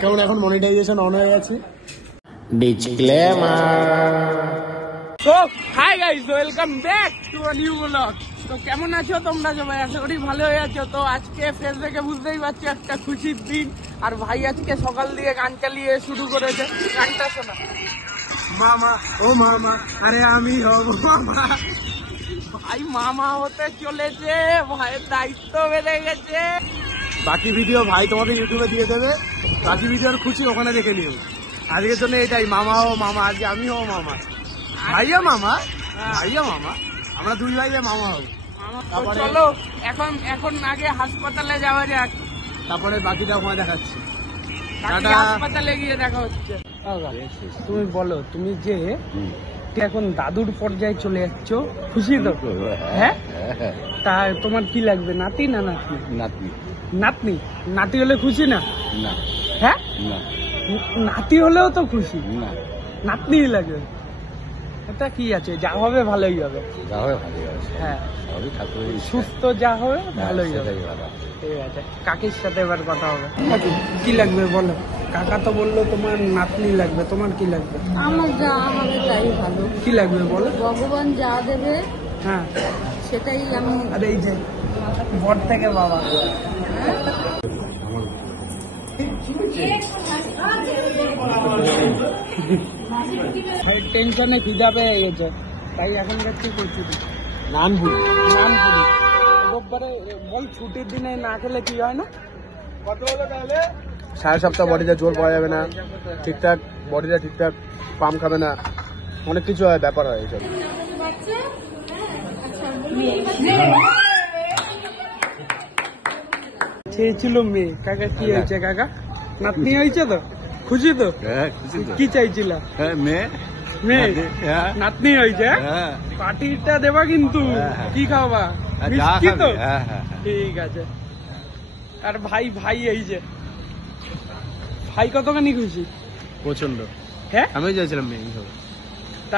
কেমন এখন monetization on হয়ে গেছে। তো hi guys, welcome back to a new blog. তো কেমন আছো তোমরা সবাই? আশা করি ভালো হয়ে আছো। তো আজকে ফেস দেখে বুঝতেই পারছি একটা খুশির দিন। আর ভাই আজকে সকাল দিয়ে গান চালিয়ে শুরু করেছে। গানটা শোনা। মামা ও মামা, আরে আমি হব মামা। ভাই মামা হতে চলেছে, ভাইয়ের দায়িত্ব বেড়ে গেছে। বাকি ভিডিও ভাই তোমাকে ইউটিউবে দিয়ে দেবে, বাকি ভিডিওর খুশি ওখানে দেখে নিও। আজকের জন্য এটাই, মামা ও মামা, আজকে আমি হব মামা, ভাইয়া মামা, ভাইয়া মামা, আমরা দুই ভাইয়া মামা হব। চলো এখন আগে হাসপাতালে যাওয়া যাক, তারপরে বাকিটা ওখানে দেখাচ্ছি। হাসপাতালে গিয়ে দেখা হচ্ছে। তুমি বলো, তুমি যে এখন দাদুর পর্যায়ে চলে যাচ্ছ, খুশি তো? হ্যাঁ, তা তোমার কি লাগবে, নাতি না নাতনি? নাতনি। নাতনি? নাতি হলে খুশি না? না। হ্যাঁ, না। নাতি হলেও তো খুশি, না। নাতনি লাগবে। এটা কি আছে, যা হবে ভালোই হবে। যা হবে ভালোই হবে। হ্যাঁ, ঠাকুরের সুস্থ যা হবে ভালোই হবে। ঠিক আছে, কাকির সাথে এবার কথা হবে। কি লাগবে বলো? কাকা তো বললো তোমার নাতনি লাগবে, তোমার কি লাগবে? আমার যা হবে তাই ভালো। কি লাগবে বলো? ভগবান যা দেবে হ্যাঁ, সেটাই আমি। আর এই যে বর থেকে বাবা। টেনশনে খিদা পেয়ে গেছে, তাই এখন কি করছি? নানপুরি। নানপুরি রোববারে বল, ছুটির দিনে না খেলে কি হয় না? কত হলো তাহলে? 7 সপ্তাহ বডিতে জোর পাওয়া যাবে না, ঠিকঠাক বডিটা ঠিকঠাক পাম্প খাবে না, অনেক কিছু হয়, ব্যাপার হয় এইসব। চেয়েছিল মেয়ে, কাকা কি হয়েছে? কাকা নাতনি হয়েছে তো, খুশি তো? কি চাইছিল? মেয়ে মেয়ে নাতনি হয়েছে। পার্টিটা দেবা কিন্তু, কি খাওয়া? মিষ্টি তো? ঠিক আছে। আর ভাই এই যে ভাই কতখানি খুশি? প্রচন্ড। হ্যাঁ, আমি চাইছিলাম মেয়ে হবে,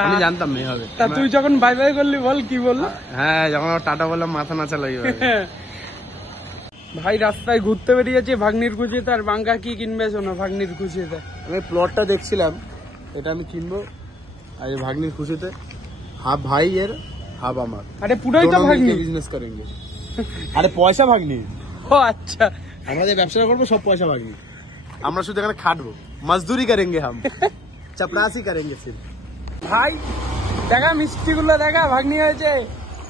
আমি জানতাম মেয়ে হবে। তা তুই যখন বাই বাই করলি বল, কি বললো? হ্যাঁ, যখন টাটা বললাম মাথা নাচা লাগে। ভাই রাস্তায় ঘুরতে বেরিয়েছে ভাগ্নির খুশিতে। আর বাঙ্গা কি কিনবে শোনো ভাগ্নির খুশিতে? আমি প্লটটা দেখছিলাম, এটা আমি কিনবো। আর এই ভাগ্নির খুশিতে হাফ ভাই এর হাফ আমার। আরে পুরোই তো ভাগ্নি, বিজনেস করেंगे। আরে পয়সা ভাগ্নি। ও আচ্ছা, আমরা যে ব্যবসাটা করবো সব পয়সা ভাগ্নি। আমরা শুধু এখানে খাটবো, মজদুরি করেंगे, हम চাপরাসি করেंगे সির্ফ। ভাই দেখা মিষ্টি গুলো দেখা, ভাগ্নি হয়েছে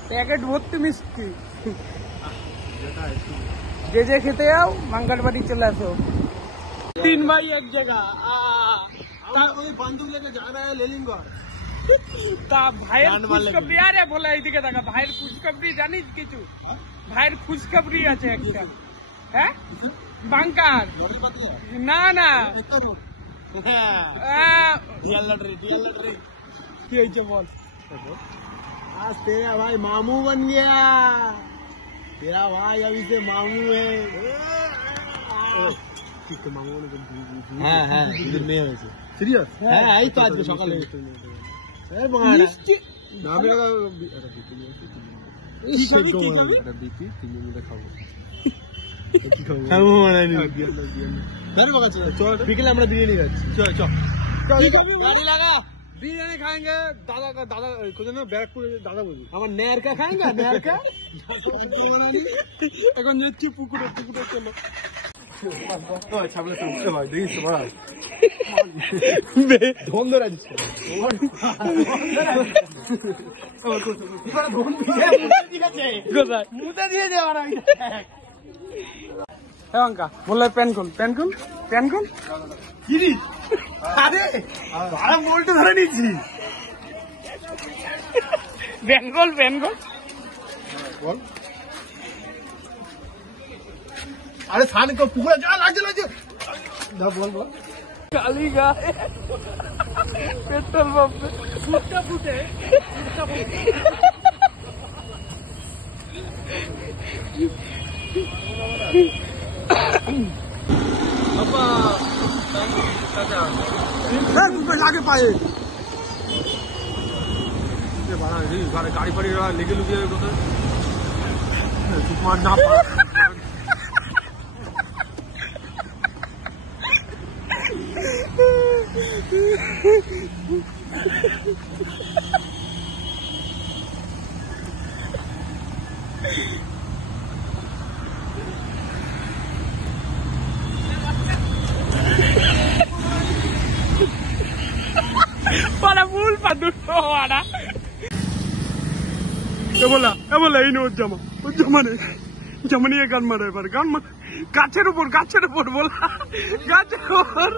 প্যাকেট ভর্তি মিষ্টি। যে যে খেতে যাও মাঙ্গার বাড়ি চলে আসো। 3 ভাই এক জায়গা। বন্দুক লেগে যা রहा है ले लेंगे। তা ভাইয়ের খুশখবরি, আরে বলে এইদিকে দেখা, ভাইয়ের খুশখবরি জানিস কিছু? ভাইয়ের খুশখবরি আছে একটা। হ্যাঁ, বাঙ্কার না না, কি হয়েছে বল? आज तेरा भाई मामू बन गया, तेरा भाई अभी से मामू है। হ্যাঁ হ্যাঁ, মেয়ে হয়েছে। সিরিয়াস? হ্যাঁ, এই তো আজকে সকালে। বিকেলে আমরা বিরিয়ানি খাচ্ছি। গাড়ি লাগা, বিরিয়ানি খাएंगे। दादा का दादा कुछ ना बैरकपुर दादा बोली আমার নেয়ার কা খাएंगे, নেয়ার কা। এখন যাচ্ছি পুকুরে, পুকুরে চলো। ছাগলের উঠতে হয়, দেখিস তো বড় ধন ধরে দিচ্ছে। মুতে দিয়ে দেওয়ার বাঙ্কা বললে প্যান খুল, প্যান খুল, প্যান খুল। আরে আরে মোলটা ধরে নিচ্ছি। বেঙ্গল বেঙ্গল বল। আরে সান কো পুকুরে যা লাগছে লাগছে। না বল বল। কালি গায়ে পেট্রোল পাম্পে ফুটটা ফুটে, ফুটটা ফুটে। বাবা আগে পায়ে গাড়ি ফাড়ি লেগে লুকিয়ে কোথায় না para full para দুটো ওরা এ বলা এই নো জামা নেই জামা নিয়ে গান মারে এবার গান মার গাছের উপর বলা গাছের উপর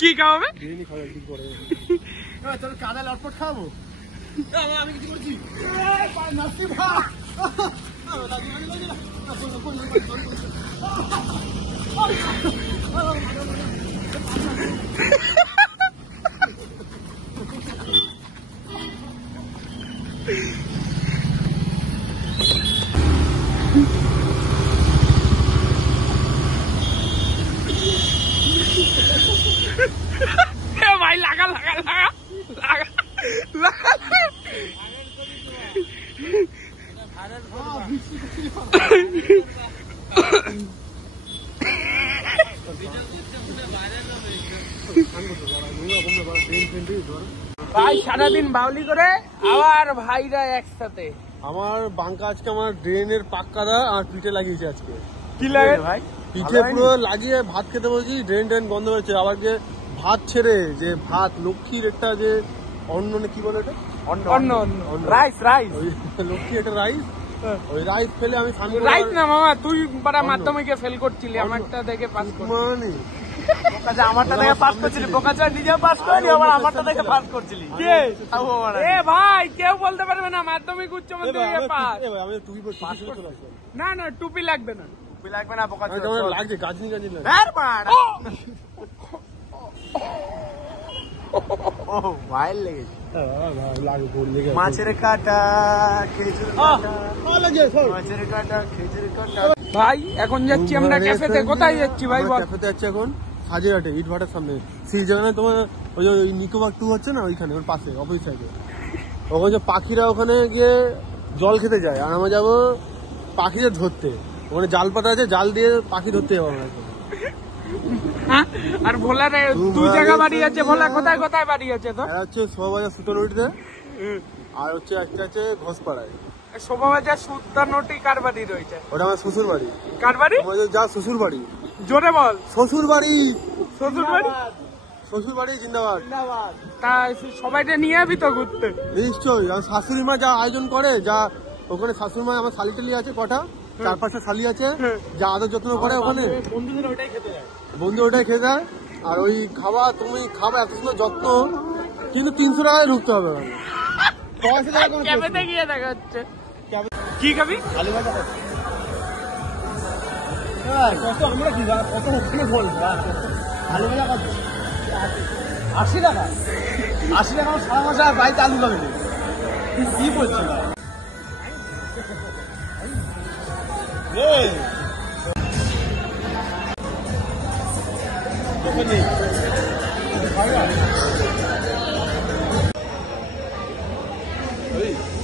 কি খাওয়াবে তোর কাদা লটপট খাবো আমি কিছু করছি ভাই লাগা ভাই সারাদিন বাউলি করে আবার ভাইরা একসাথে আমার বাঙ্কা আজকে আমার ড্রেনের পাক্কাদা আর পিঠে লাগিয়েছে আজকে কি লাগে ভাই পিঠে পুরো লাগিয়ে ভাত খেতে বলছি ড্রেন বন্ধ হয়েছে আবার যে ভাত ছেড়ে যে ভাত লক্ষ্মীর একটা যে অন্ন কি বলে এটা অন্য রাইস ওই লক্ষ্মী একটা রাইস ওই রাইস ফেলে আমি রাইস না মামা তুই পারা মাধ্যমিকে ফেল করছিলি আমারটা দেখে পাস করছিলি আমারটা দেখে পাস করছিলি বোকাচা নিজে পাস করলি আবার আমারটা দেখে পাস করছিলি কে এ ভাই কেউ বলতে পারবে না মাধ্যমিক উচ্চ মাধ্যমিকে পাস আমি টুপি পাস করে চলে আসলাম না টুপি লাগবে না বোকাচা লাগছে গাজনি লাগে ভাইল লেগেছে মাছের কাটা খেজুর মাছের কাটা খেজুর কাটা ভাই এখন যাচ্ছি আমরা ক্যাফেতে কোথায় যাচ্ছি ভাই ক্যাফেতে যাচ্ছি এখন হাজিরহাটে ইটভাটার সামনে সেই জায়গায় তোমার ওই নিকোবাক 2 হচ্ছে না ওইখানে ওর পাশে অপোজিট সাইডে ওখানে যে পাখিরা ওখানে গিয়ে জল খেতে যায় আর আমরা যাবো পাখিদের ধরতে ওখানে জাল পাতা আছে জাল দিয়ে পাখি ধরতে যাবো আমরা আর ভোলা দুই জায়গা বাড়ি আছে ভোলা কোথায় বাড়ি আছে তো হচ্ছে শোভাবাজার সুতনটিতে আর হচ্ছে একটা আছে ঘোষপাড়ায় শোভাবাজার সুতনটি কার বাড়ি রয়েছে ওটা আমার শ্বশুর বাড়ি কার বাড়ি যা শ্বশুর বাড়ি জোরে বল শ্বশুর বাড়ি শ্বশুর বাড়ি জিন্দাবাদ তা সবাইকে নিয়ে যাবি তো ঘুরতে নিশ্চয়ই আর শাশুড়ি মা যা আয়োজন করে যা ওখানে শাশুড়ি মা আমার শালি টালি আছে কটা 4-5টা শালি আছে যা আদর যত্ন করে ওখানে বন্ধুদের ওটাই খেতে যায় আর ওই খাওয়া তুমি খাবা এত সুন্দর যত্ন কিন্তু 300 টাকায় ঢুকতে হবে ক্যাফেতে গিয়ে দেখা হচ্ছে কি খাবি আলু ভাজা আমরা কি কত ওখানে বলবো আলু ভাজা কত 80 টাকা আমার সারা মাসে বাড়িতে আলু খাবে কি বলছি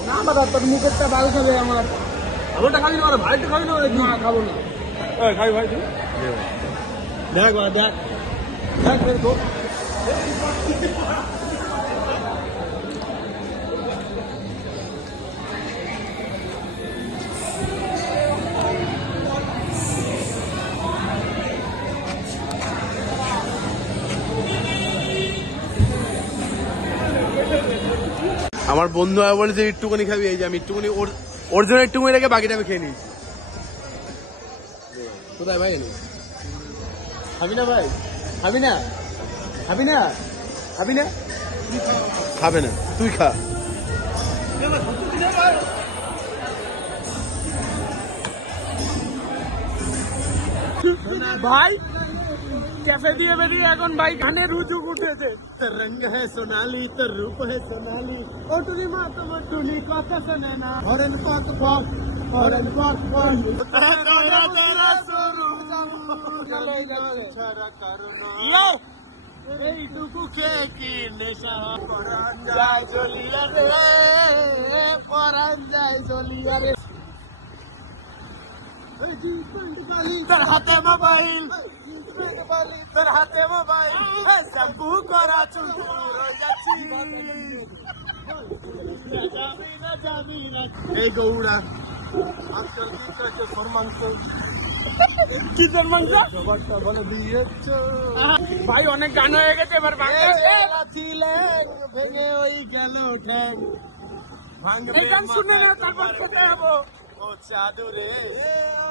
না দাদা তোর মুখেরটা ভালো খাবে আমারটা খাবি না ভাইটা খাবি না খাবো না খাবি ভাই তুই দেখ তো আমার বন্ধু বলে যে একটুখানি খাবি এই যে আমি একটুখানি ওর জন্য একটুখানি রেখে বাকিটা আমি খেয়ে নিই কোথায় ভাই খাবি না ভাই খাবি না খাবে না তুই খা ভাই ক্যাফে দিয়ে বেরিয়ে এখন ভাই গানের রুজুক উঠেছে रंग है सोनाली तो रूप है सोनाली ओ टुनी माँ तुम टुनी কথা শোনে না হরেন পাক পাক এইটুকু খেয়ে কি নেশা পরান যায় জ্বলিয়া রে, পরান যায় জ্বলিয়া রে। তোর হাতে মোবাইল, তোর হাতে মোবাইল, শ্যাম্পু করা চুল রয়ে যাচ্ছি। এই গৌড়া আজকাল কি করছে সম্মাংস, কিসের মাংস সবারটা বলে দিয়েছ ভাই? অনেক গান হয়ে গেছে, এবার বাংলা ছিলেন ভেঙে ওই গেল ঠ্যাং ভাঙবে এই গান শুনে না, তারপর খেতে হবো। ও চাদরে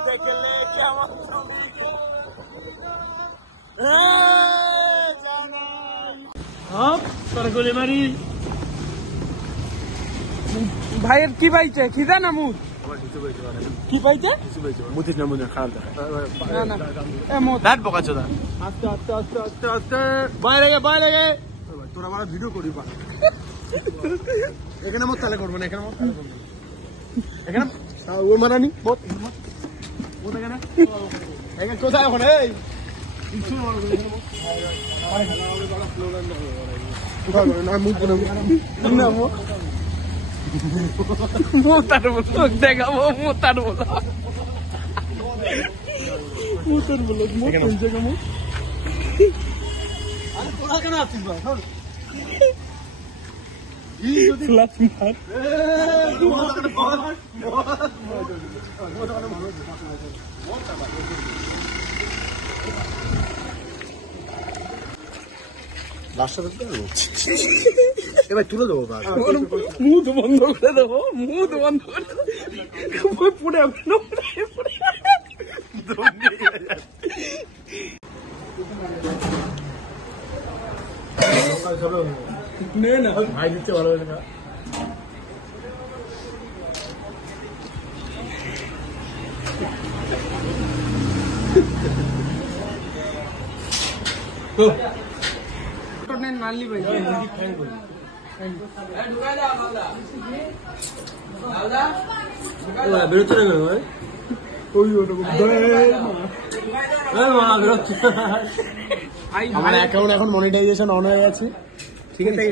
দেখলে কেমন তুমি গুলি মারি ভাইয়ের কি পাইছে? খিদা না মুখ? কি পাইছে? মুতির না মুতির খারাপ দেখা না না এ মুখ দাঁত বকাচ্ছ দা আস্তে আস্তে আস্তে আস্তে আস্তে বাইরে গে বাইরে গে তোরা আমার ভিডিও করি পা এখানে মত তালে করবো না, এখানে মত তালে করবো না, এখানে ও মারানি মত মত এখানে এখানে কোথায় ওখানে এই কিছু না মুখ না মুখ মোতার বলো দেখাবো, মোতার বলো মোতার বলো মুখ জায়গা মুখ তোরা কেন আসছিস ভাই ক্লাস মার এবার তুলে দেবো মুখ বন্ধ করে দেবো, মুখ বন্ধ করে দেবো, পুড়ে নে না ভাই দিচ্ছে ভালো হয়েছে না নালি ভাই বেরোচ্ছে না কেন ভাই ওই ওরকম বেরোচ্ছে আমার অ্যাকাউন্ট এখন মনিটাইজেশন অন হয়ে গেছে, ঠিক আছে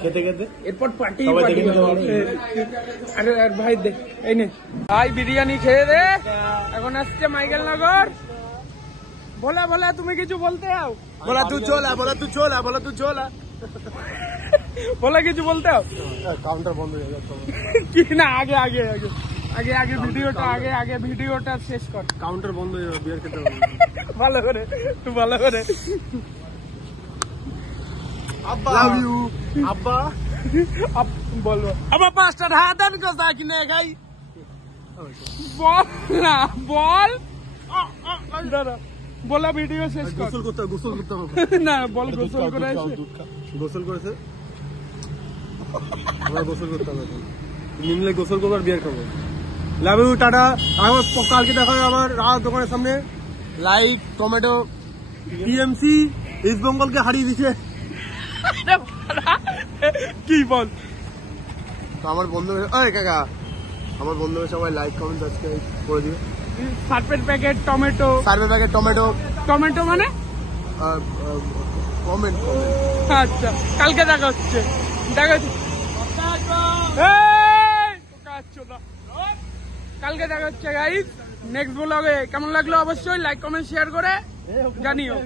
খেতে খেতে এরপর পার্টি সবাই দেখে নিতে পারবে। আরে আর ভাই দেখ এই নে ভাই বিরিয়ানি খেয়ে দে। এখন আসছে মাইকেল নগর। বলা বলা তুমি কিছু বলতে আও? बोला तू चोला, बोला तू चोला, बोला तू चोला। বলা কিছু বলতে আও? काउंटर बंद हो जाएगा तो কি না আগে আগে আগে আগে আগে ভিডিওটা আগে আগে ভিডিওটা শেষ কর। काउंटर बंद हो जाएगा बियर खेते হবে ভালো করে তুই ভালো করে अब्बा लव यू अब्बा বলবো अब्बा पास्टर हादन को साकिने गई বল না বল দাঁড়া বলা ভিডিও শেষ কর। গোসল করতে হবে না বল গোসল করে এসে গোসল করেছে আমরা গোসল করতে হবে নিমলে গোসল করবো আর বিয়ার খাবো। Love you tata. আমার কালকে দেখা হবে আমার রাত দোকানের সামনে। লাইক টমেটো টিএমসি ইস্ট বেঙ্গলকে হারিয়ে দিচ্ছে। কি বল তো আমার বন্ধু ওই কাকা আমার বন্ধু সবাই লাইক কমেন্ট সাবস্ক্রাইব করে দিবে। সার্ফের প্যাকেট টমেটো সার্ভে প্যাকেট টমেটো টমেটো মানে কমেন্ট আচ্ছা কালকে দেখা হচ্ছে দেখা হচ্ছে কালকে দেখা হচ্ছে গাইস নেক্সট ব্লগে। কেমন লাগলো অবশ্যই লাইক কমেন্ট শেয়ার করে জানিও।